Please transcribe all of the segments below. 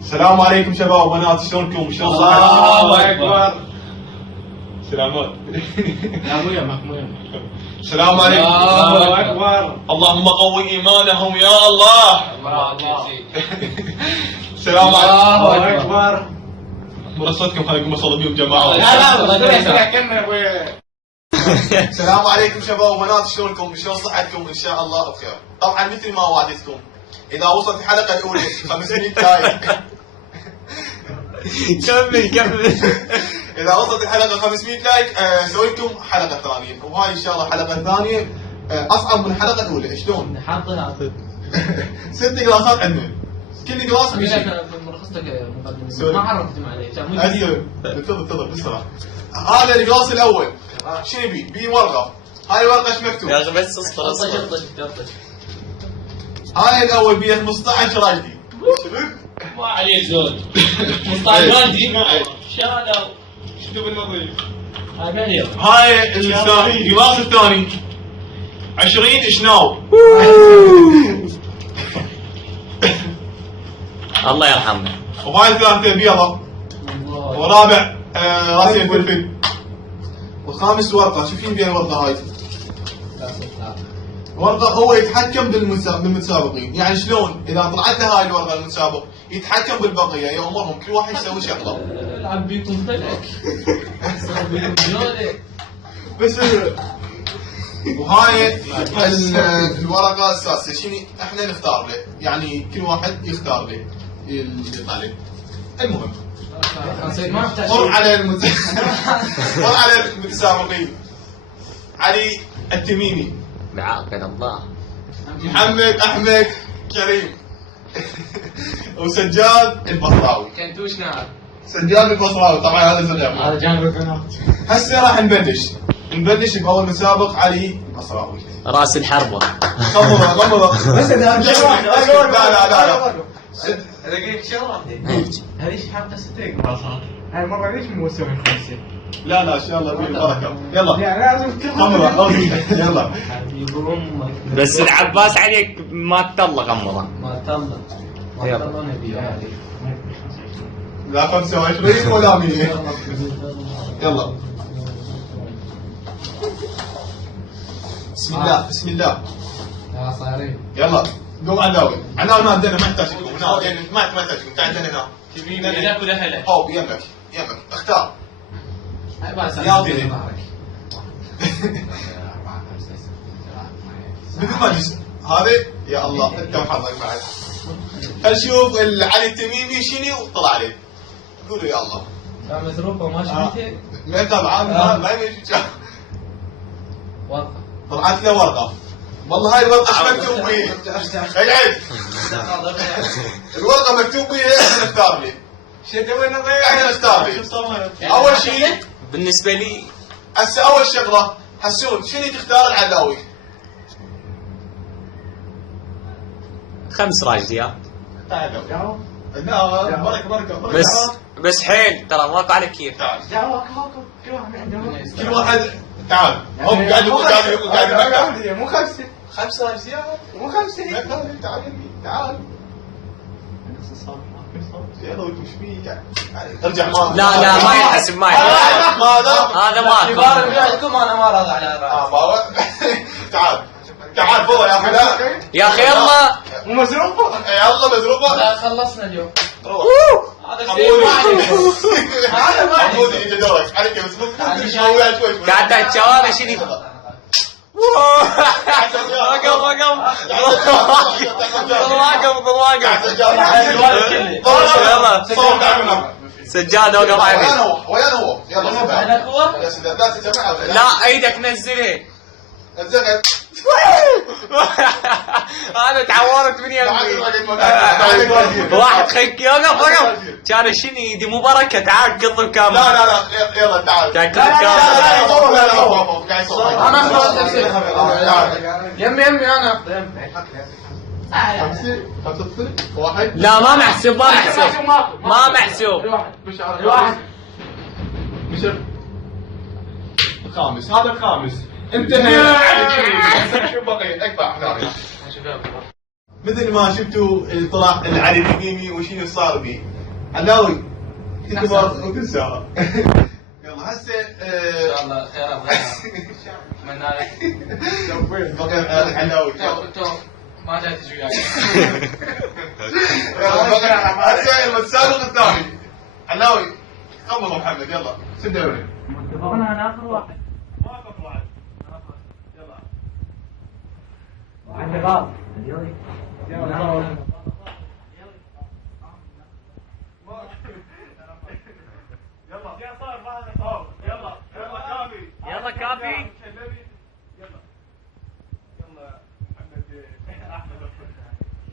السلام عليكم شباب وبنات، شلونكم؟ شلون الله اكبر. سلامات. لا مو يمك مو يمك. السلام عليكم. الله اكبر. اللهم قوي ايمانهم يا الله. الله السلام عليكم. الله اكبر. مرصدكم خلينا نقوم نصلي بيهم جماعه. لا كنا يا ابوي. السلام عليكم شباب وبنات، شلونكم؟ شلون صحتكم؟ ان شاء الله بخير. طبعا مثل ما وعدتكم اذا وصلت الحلقه الاولى 500 لايك كمل اذا وصلت الحلقه 500 لايك اسوي لكم حلقه ثانيه، وهاي ان شاء الله الحلقه الثانيه اصعب من الحلقه الاولى. شلون؟ حاطها 6 جلاسات عندنا، كل جلاس بشيء. مرخصتك سوري. ما عرفتم عليه كان مو هسه انتظر بسرعه. هذا الجلاس الاول شنو بيه ورقه. هاي الورقه ايش مكتوب؟ يا اخي بس اصبر جطش هاي الاول بيه 15 راجدي. ما عليه زود. مصطلحاتي شالوا. شنو بالنظيف؟ هاي مهير هاي الثاني الجلاس الثاني 20 شناو. الله يرحمه. وهاي الثالثه بيضه. ورابع راسين فلفل. وخامس ورقه، شوفين بيها الورقه هاي. ورقه هو يتحكم بالمتسابقين، يعني شلون؟ اذا طلعت له هاي الورقه المتسابق يتحكم بالبقيه، يامرهم كل واحد يسوي شغله. العب بيكم فلك اسوي بيكم جوله بس وهاي الورقه السادسه شنو احنا نختار له، يعني كل واحد يختار له اللي يطلع له. المهم مر على مر على المتسابقين. علي التميمي، بعافية الله. محمد احمد كريم، وسجاد البصراوي. كنتوش نعم سجاد البصراوي طبعا هذا زلمه. هذا جانب القناه. هسه راح نبلش باول مسابق علي البصراوي. راس الحربة. غمضه بس لا لا دقيقة شغلة هذه حاطة 6 جلاسات. هاي المرة ليش مو مسوي 5؟ لا ان شاء الله بالبركه. يلا يعني لازم كل غمضه يلا. يقولون بس العباس عليك ما تطلع غمضة. ما تطلع ما يلا. تطلع نبي هذه لا 25 ولا 100. يلا بسم الله بسم الله. يا صايرين يلا قوم عناوي ما عندنا، ما يحتاجكم هنا، ما يحتاجكم. تعال عندنا هنا. تبي لك ولا هلا؟ او يمك اختار. هاي بعد يا ساعة طيب. مثل ما جس هذا يا الله انت وحظك بعد. خل نشوف علي التميمي شنو طلع عليه. قولوا يا الله. كان مزروبة ما شفته ما طبعا ما يمشي. ورقة طلعت له ورقه. والله هاي الورقه ايش مكتوب بيها؟ اقعد. الورقه مكتوب بيها احنا نختار لي. احنا نختار لي. اول شيء بالنسبة لي هسه اول شغله حسون شنو تختار العلاوي؟ 5 راجديات. تعال لا بركه بس حيل ترى ماكو على كيف. تعال كل واحد تعال. هم قاعد يمكن مو 5 5 راجديات مو 5. تعال تعال. يلا وش فيك؟ ارجع ما لا ما ينحسب ما ينحسب. هذا ماكو. لكم انا ما راضي على راسي. تعال فوق يا اخي. لا يا اخي يلا. مو مزروبة. يلا مزروبه. لا خلصنا اليوم روح. هذا شيء حمودي انت دورك عليك بس شوي. قاعد تشاور شنو. واقف يلا سجاد وقف عليه. وين هو؟ يلا انا هو يا سيدي لا تجمعها. لا ايدك نزلها. الزغل انا تعورت من يمي. واحد خيك وقف كان شنو يدي مو بركه. تعال قض الكاميرا. لا يلا تعال. كان كذا الكاميرا. لا هو قاعد يصور. انا خلاص يمي انا واحد. لا ما محسوب ما محسوب. الواحد الخامس هذا الخامس انتهى. شو بقي اكبر مثل ما شفتوا طلع علي التميمي وشنو صار بيه. علاوي تكبر وتنسى. يلا هسه ان شاء الله خير اتمنى لك. بقى لك علاوي. انتو ما جاي تجي وياي. هسه المتسابق الثاني علاوي قبل محمد يلا سد دوري. اتفقنا على اخر واحد. ما اخر واحد. يلا. واحد غلط. يلا كافي.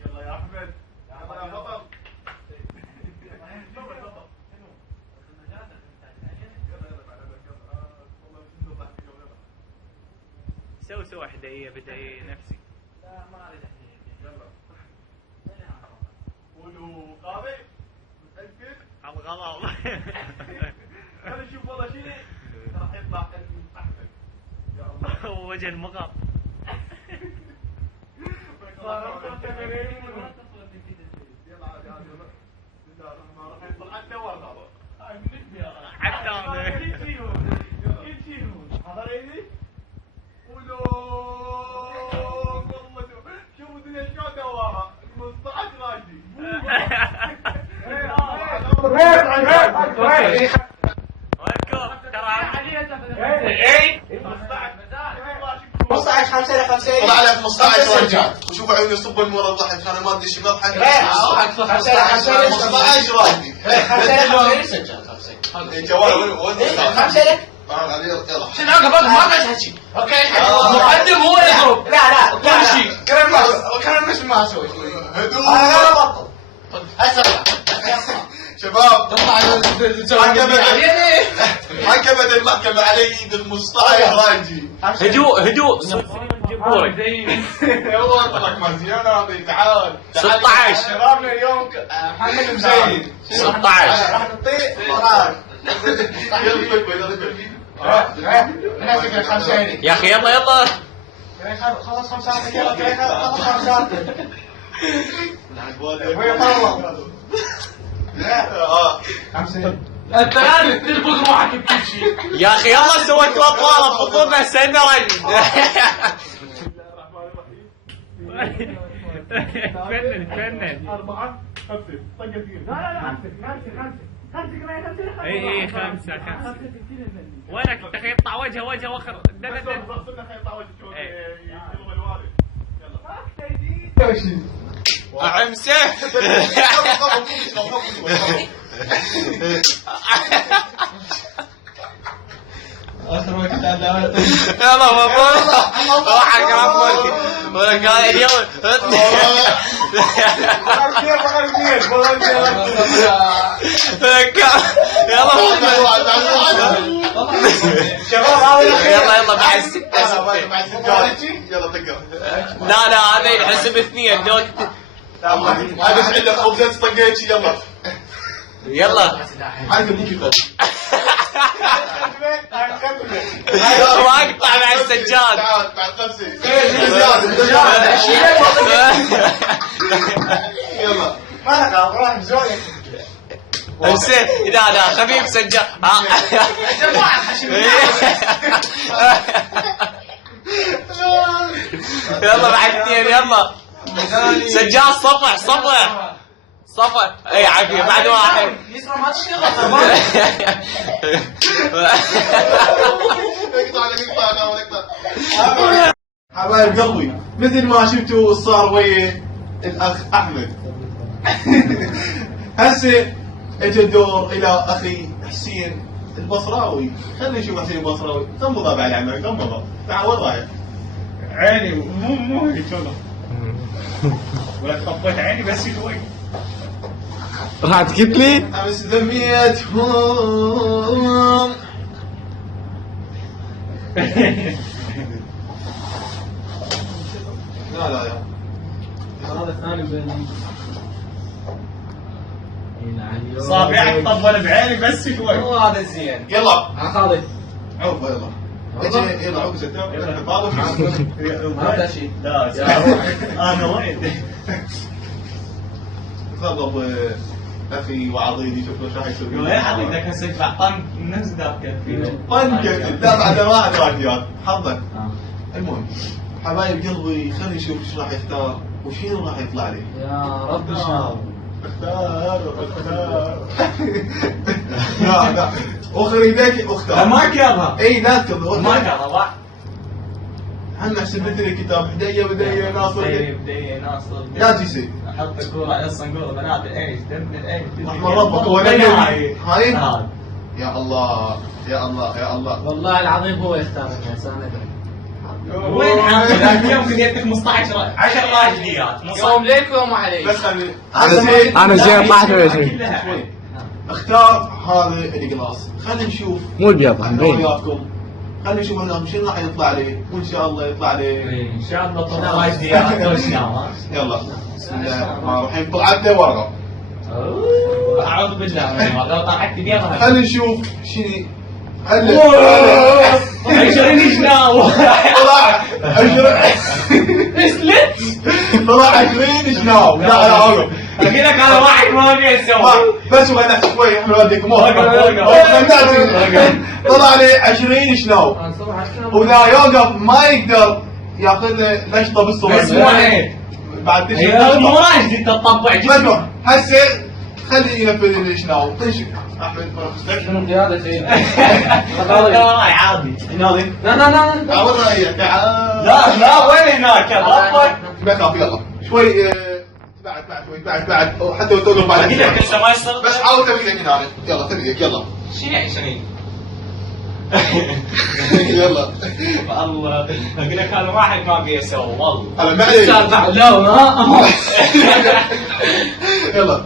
يلا يا احمد يلا يا بطل. سوي واحدة بدأي نفسي. لا ما اريد يلا قولوا قابل متأكد. عم غلط. خلينا نشوف والله شنو راح يطلع احمد. يا الله وجه المقط. يلا عادي عادي يلا. بسم الله الرحمن الرحيم. يطلع عندنا ورد هذا. حتى أنا. حضر ايدي. قولوا والله شوفوا الدنيا شلون دوارة 15 راجلي. اي 15 5 5 طلع على 15 رجال وشوفوا عيوني يصب المورا الضحك انا ما ادري شو بضحك. 15 راجلي. جوال وين يلا. شنو عقب ما تحكي. اوكي مقدم هو يضرب. لا كل شيء كلام مش ما اسوي. هدوء. انا بطل اسرع شباب طلع حكمت المحكمة علي ب 15 راجل. هدوء جمهورك. هو طلعك مزيان هذا تعال 16 شبابنا اليوم محمد مزين 16 راح نطيق قرار. ناسك الخمسين يا اخي يلا خلص 5 يلا خلص 5 وين طلع 5 انت الان تلفظ روحك بكل شيء. يا اخي يلا سويت اطوال خطوبة سنة فنن 4 5 طقة ثقيلة. لا 5 اي 5 وينك انت يقطع وجهه وخر صرنا خلينا نطلع وجه شوي يضرب الوالد. يلا عمسه اخر وقت عاد يلا مبروك روح اقرب مالك ولك هاي اليوم يلا بعد 6 يلا تقرا. لا هذا ينحسب 2 دوت هذا ايش عندك خبزات طقيتي يلا. يلا عارف ابوك يقول ما اقطع مع السجاد. تعال بعد نفسي. يلا ما لك راح زوجك حسين لا خفيف سجاد. يلا بعد 2 يلا سجاد صفع اي عافيه بعد 1 يسرى ما تشتغل اقطع حبايب قلبي مثل ما شفتوا صار ويا الاخ احمد. هسه اجى الدور الى اخي حسين البصراوي. خلينا نشوف حسين البصراوي غمضها بعد عمك غمضها. تعال وين رايح؟ عيني مو هيك والله. ولا خبيت عيني بس شوي. راح تجيب لي امس ذميتهم. لا يا هذا الثاني بين صابعك طبل بعيني بس شوي. هو هذا الزين. يلا خالد عوفه يلا اجي يلا عوفه ستة هذا شيء. لا انا وين تفضل اخي وعضيدي شوف ايش راح يسوي. يا حبيبي هسه يطلع طن نفس ذاك طنكت لا بعد واحد راجيات حظك. المهم حبايب قلبي خلينا نشوف ايش راح يختار وشنو راح يطلع لي. يا رب ان شاء الله. اختار لا اخر يديك اختار. ما كذا اي لا تكذب ما كذا واحد انا حسبت لي كتاب هديه ناصر بدي ناصر يا جيسي احط كوره اصلا كوره بنات الايش دم الايش رحمة ربك هو هاي يا الله يا الله يا الله والله العظيم هو يختار الناس انا ادري. وين حاطط يمكن يديك 15 10 راجليات يوم ليك ويوم عليك. بس خلي انا زين طلعت ولا شيء. شوي اختار هذا القلاص. خلينا نشوف مو البيض مبين. وياكم. خلينا نشوف هنا شنو راح يطلع لي وان شاء الله يطلع لي ان شاء الله طلع راجليات يلا بسم الله الرحمن الرحيم. طلعت لي ورقه. اعوذ بالله لو طلعت بيضها خلينا نشوف شنو هلا 20 شناو طلع 20 اسلت طلع 20 شناو. لا لا عقب اقول لك انا واحد ما ابي اسوي بس وقت شوي احنا نوديكم وقف. طلع لي 20 شناو وذا يوقف ما يقدر ياخذ له نشطه بالصبح. بس مو عيب بعد مو راجل تطبع جسمك هسه خلي ينفذ الشناو. احمد شنو زياده شيء؟ عادي ناضي لا لا لا اول رايك لا لا وين هناك طبق ما يخاف يلا شوي بعد شوي بعد حتى لو توقف بعد اقول لك لسه ما يصير بس حاول تبيك هنا يلا تبيك يلا شنو 20 يلا والله اقول لك انا واحد ما ابي اسوي والله هلا ما عليك لا ما يلا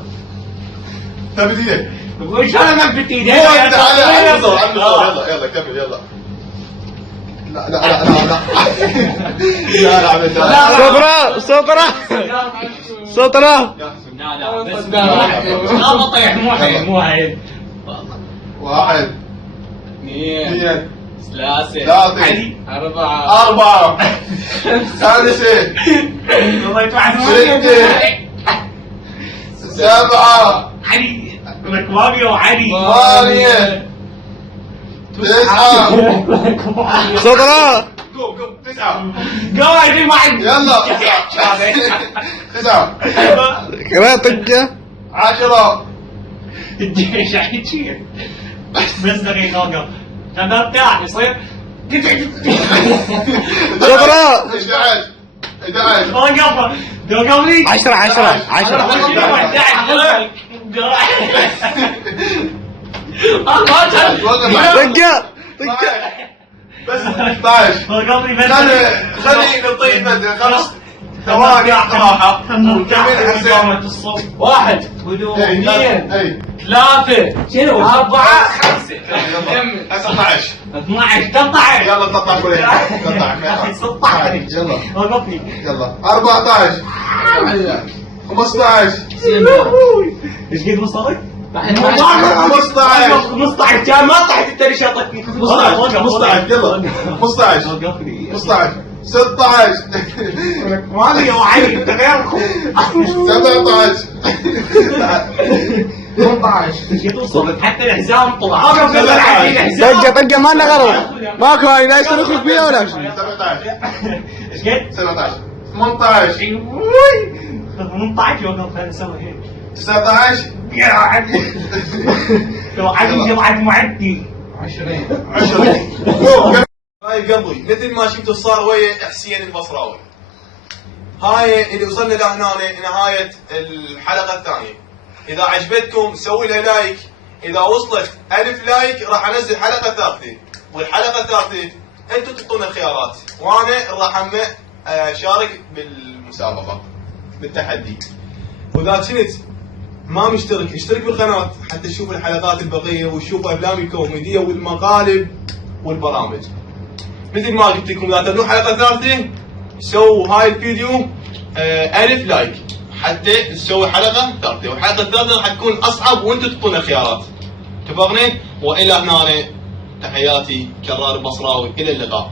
ثبت ايدك. وش انا ما بدي ايدي انت على الصور يلا يلا كمل يلا. لا لا لا لا لا لا صبرا صوتنا لا لا بس لا بطيح مو عيب واحد اثنين اثنين ثلاثة علي أربعة أربعة خمسة والله يتوعد ستة سبعة علي لك ماريو علي ثمانية تسعة صوتنا قوم تسعة قاعد ما عندي يلا تسعة كمان طقة 10 الجيش حيجي بس دقيقة وقف لما ارتاح يصير صوتنا 11 وقف وقف لي 10 طقة بس 12 وقف لي خلي نطيب بدري 5 ثواني راحة وكمل حسين واحد اثنين ثلاثة شنو 4 5 يلا 12 12 13 يلا 13 ولا 13 16 يلا وقف لي يلا 14 15 ايش قد وصلت؟ 15 15 كان ما طلعت انت ليش اعطيتني 15 يلا 15 وقف لي 15 16 مالي وعلي انت غير 17 18 ايش قد وصلت حتى الحزام طلع طقة ما لنا غرض ماكو هاي لا يصير يخرج فيها ولا شيء 17 ايش قد؟ 17 18 18 وقف خلينا نسوي هيك 19 يا علي لو علي طلعت معدي 20 هاي قلبي مثل ما شفتوا صار ويا حسين البصراوي. هاي اللي وصلنا لهنا نهاية الحلقة الثانية. إذا عجبتكم سووا لها لايك. إذا وصلت 1000 لايك راح أنزل حلقة ثالثة. والحلقة الثالثة أنتم تعطونا الخيارات وأنا راح أشارك بالمسابقة بالتحدي. وإذا كنت ما مشترك اشترك بالقناة حتى تشوف الحلقات البقية وتشوف أفلامي الكوميدية والمقالب والبرامج. مثل ما قلت لكم اذا تبون حلقه ثالثه سووا هاي الفيديو 1000 لايك حتى تسوي حلقه ثالثه، والحلقه الثالثه راح تكون اصعب وانتم تعطونا خيارات. اتفقنا؟ والى هنا تحياتي كرار البصراوي، الى اللقاء.